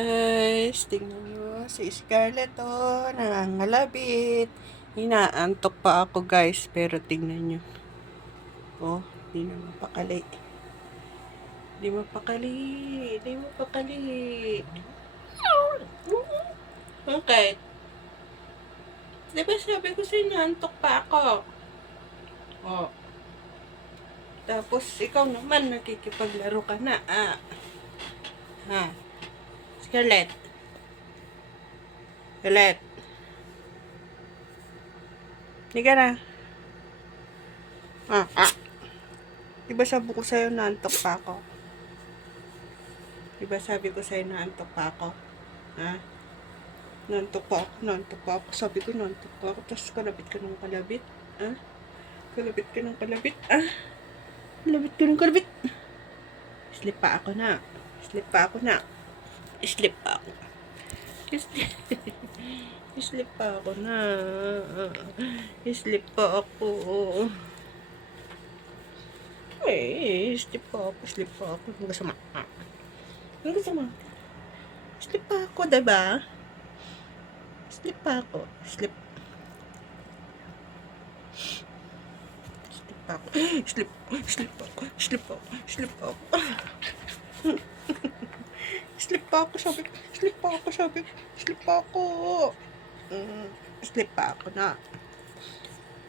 Guys, tingnan nyo si Scarlett nangangalabit. Inaantok pa ako guys, pero tingnan nyo. Oh, di na mapakali. Di mapakali. Di mapakali. Okay. Di ba sabi ko sa'yo inaantok pa ako? Oh. Tapos ikaw naman nakikipaglaro ka na. Ha? Scarlett. Scarlett. Higa na. Diba sabi ko sa'yo naantok pa ako? Diba sabi ko sa'yo naantok pa ako? Ha? Naantok pa ako. Sabi ko naantok pa ako. Tapos kalabit ka ng kalabit. Ha? Kalabit ka ng kalabit. Kalabit ka ng kalabit. Sleep pa ako na. Sleep pa ako na. Sleep pa ako. Sleep pa ako na. Sleep pa ako. Sleep pa ako. Sleep pa ako. Ang gasama. Ang gasama. Sleep pa ako, diba? Sleep pa ako. Sleep. Sleep pa ako. Sleep. Sleep pa ako. Sleep pa ako. Sleep pa ako. Sleep pa ako, sabi ko. Sleep pa ako, sabi ko. Sleep pa ako. Sleep pa ako na.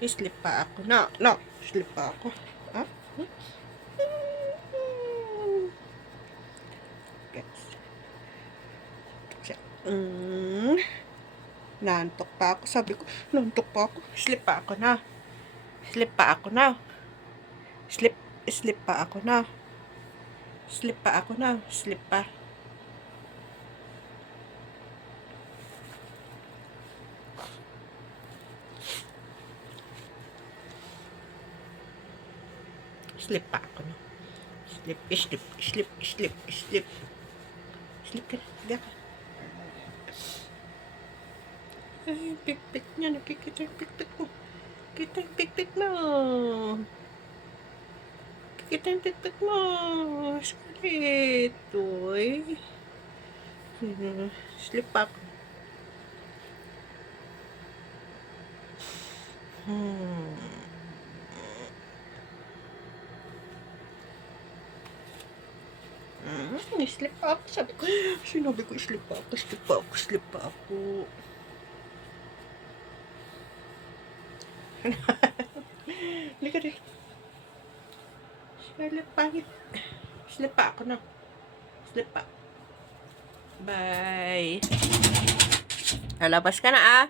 Sleep pa ako na. No, sleep pa ako. Ha? Guys. Naantok pa ako, sabi ko. Naantok pa ako. Sleep pa ako na. Sleep pa ako na. Sleep pa ako na. Sleep pa ako na. Sleep pa. Sleep pa ako na. Sleep. Sleep ka na. Higa ka. Ay, pik-pik niya. Nakikita yung pik-pik mo. Kita yung pik-pik mo. Kita yung pik-pik mo. Scarlett. Uy. Sleep pa ako. Sleep pa ako. Sinabi ko, sleep pa ako. Sleep pa ako. Halika rin. Scarlett, pangit. Sleep pa ako na. Sleep pa. Bye. Lalabas ka na